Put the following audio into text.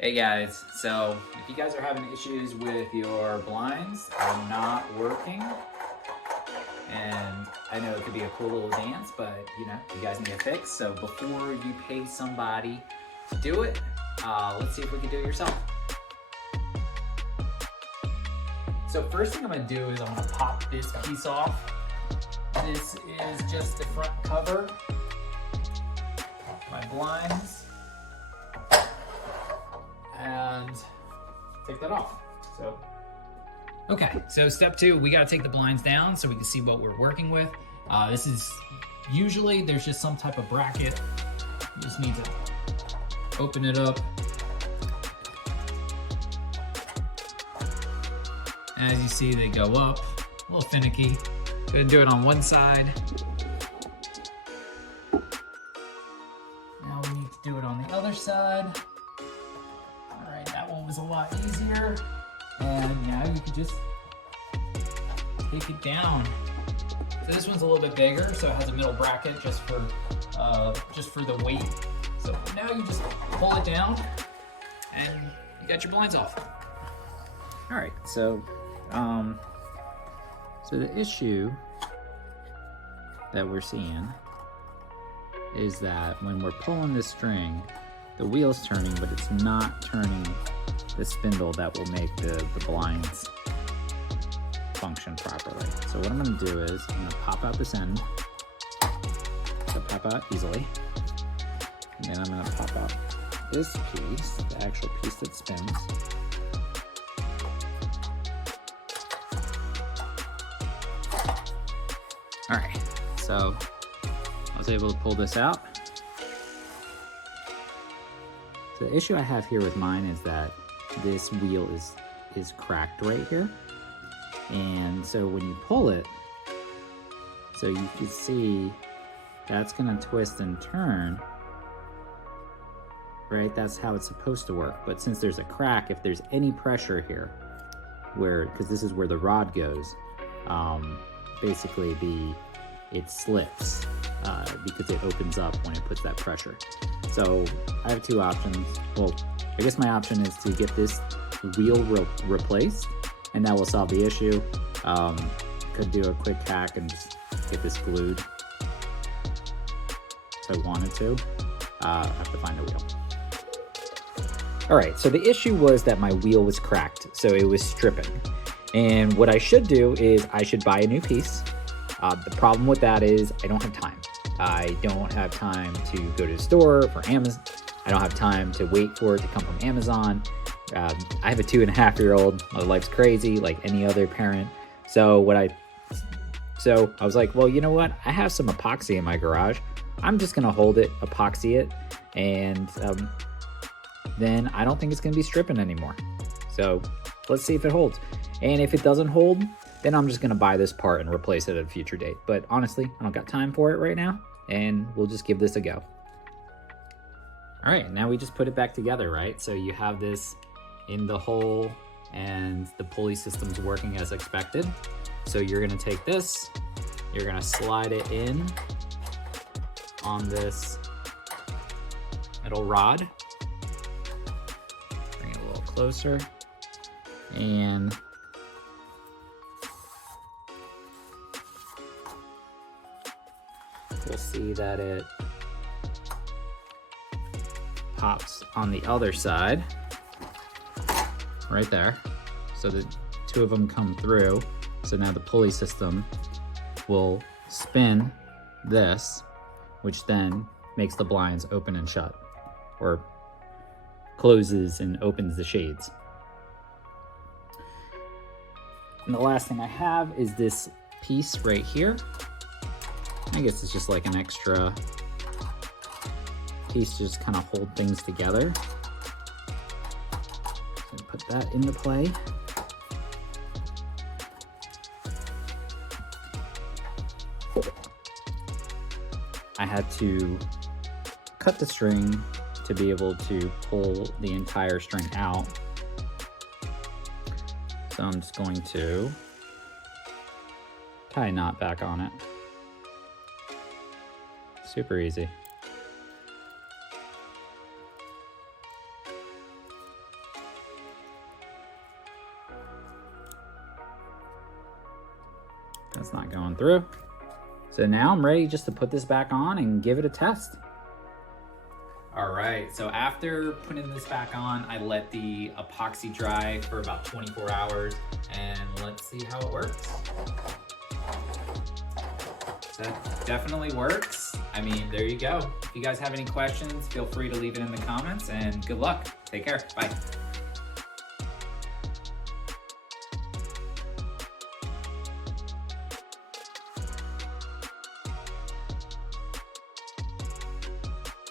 Hey guys, so if you guys are having issues with your blinds are not working, and I know it could be a cool little dance, but you guys need a fix. So before you pay somebody to do it, let's see if we can do it yourself. So first thing I'm gonna do is I'm gonna pop this piece off. This is just the front cover, my blinds, and take that off. Okay, so step two, we gotta take the blinds down so we can see what we're working with. This is usually there's just some type of bracket. You just need to open it up. As you see, they go up, a little finicky. Go ahead and do it on one side. Now we need to do it on the other side. All right, that one was a lot easier. And now you can just take it down. So this one's a little bit bigger, so it has a middle bracket just for the weight. So now you just pull it down, and you got your blinds off. All right, so the issue that we're seeing is that when we're pulling this string, the wheel's turning, but it's not turning the spindle that will make the blinds function properly. So what I'm gonna do is I'm gonna pop out this end. So pop out easily. And then I'm gonna pop out this piece, the actual piece that spins. All right, so I was able to pull this out. So the issue I have here with mine is that this wheel is cracked right here. And so when you pull it, so you can see that's gonna twist and turn, right? That's how it's supposed to work. But since there's a crack, if there's any pressure here, because this is where the rod goes, basically it slips because it opens up when it puts that pressure. So I have two options. Well, I guess my option is to get this wheel replaced, and that will solve the issue. Could do a quick hack and just get this glued if I wanted to. I have to find a wheel. All right, so the issue was that my wheel was cracked, so it was stripping. And what I should do is I should buy a new piece. The problem with that is I don't have time. I don't have time to go to the store for Amazon. I don't have time to wait for it to come from Amazon. I have a 2.5-year-old. My life's crazy like any other parent. So I was like, well, you know what? I have some epoxy in my garage. I'm just gonna hold it, epoxy it, and then I don't think it's gonna be stripping anymore. So let's see if it holds. And if it doesn't hold, then I'm just gonna buy this part and replace it at a future date. But honestly, I don't got time for it right now, and we'll just give this a go. All right, now we just put it back together, right? So you have this in the hole and the pulley system's working as expected. So you're gonna take this, you're gonna slide it in on this metal rod. Bring it a little closer, and we'll see that it pops on the other side, right there. So the two of them come through. So now the pulley system will spin this, which then makes the blinds open and shut, or closes and opens the shades. And the last thing I have is this piece right here. I guess it's just like an extra piece to just kind of hold things together. So put that into play. I had to cut the string to be able to pull the entire string out. So I'm just going to tie a knot back on it. Super easy. That's not going through. So now I'm ready just to put this back on and give it a test. All right, so after putting this back on, I let the epoxy dry for about 24 hours, and let's see how it works. So that definitely works. I mean, there you go. If you guys have any questions, feel free to leave it in the comments, and good luck. Take care. Bye.